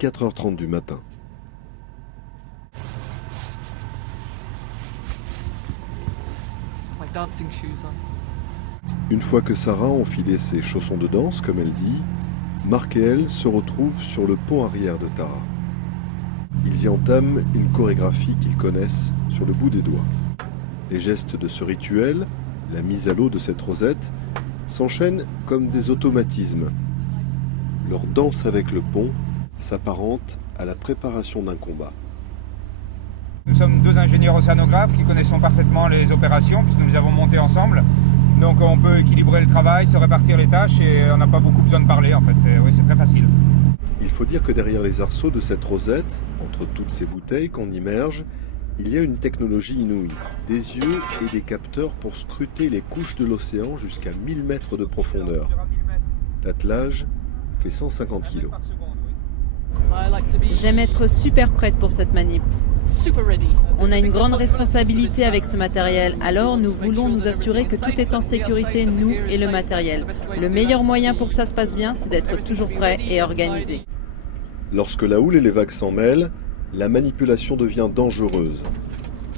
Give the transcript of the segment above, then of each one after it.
4h30 du matin. Une fois que Sarah a enfilé ses chaussons de danse, comme elle dit, Marc et elle se retrouvent sur le pont arrière de Tara. Ils y entament une chorégraphie qu'ils connaissent sur le bout des doigts. Les gestes de ce rituel, la mise à l'eau de cette rosette, s'enchaînent comme des automatismes. Leur danse avec le pont s'apparente à la préparation d'un combat. Nous sommes deux ingénieurs océanographes qui connaissons parfaitement les opérations puisque nous les avons montées ensemble. Donc on peut équilibrer le travail, se répartir les tâches et on n'a pas beaucoup besoin de parler en fait, c'est très facile. Il faut dire que derrière les arceaux de cette rosette, entre toutes ces bouteilles qu'on immerge, il y a une technologie inouïe, des yeux et des capteurs pour scruter les couches de l'océan jusqu'à 1000 mètres de profondeur. L'attelage fait 150 kg. J'aime être super prête pour cette manip. On a une grande responsabilité avec ce matériel, alors nous voulons nous assurer que tout est en sécurité, nous et le matériel. Le meilleur moyen pour que ça se passe bien, c'est d'être toujours prêt et organisé. Lorsque la houle et les vagues s'en mêlent, la manipulation devient dangereuse.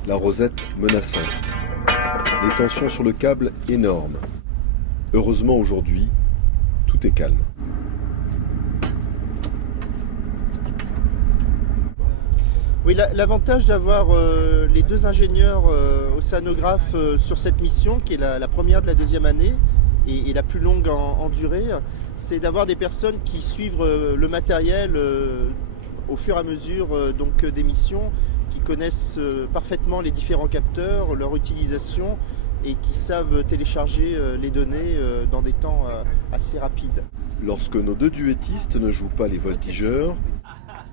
La rosette menaçante. Les tensions sur le câble énormes. Heureusement aujourd'hui, tout est calme. Oui, l'avantage d'avoir les deux ingénieurs océanographes sur cette mission, qui est la première de la deuxième année et la plus longue en durée, c'est d'avoir des personnes qui suivent le matériel au fur et à mesure des missions, qui connaissent parfaitement les différents capteurs, leur utilisation et qui savent télécharger les données dans des temps assez rapides. Lorsque nos deux duettistes ne jouent pas les voltigeurs,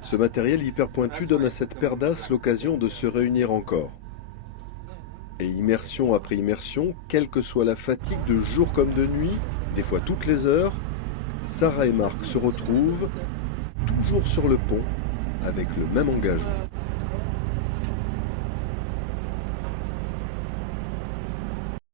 ce matériel hyper pointu donne à cette paire d'as l'occasion de se réunir encore. Et immersion après immersion, quelle que soit la fatigue de jour comme de nuit, des fois toutes les heures, Sarah et Marc se retrouvent toujours sur le pont avec le même engagement.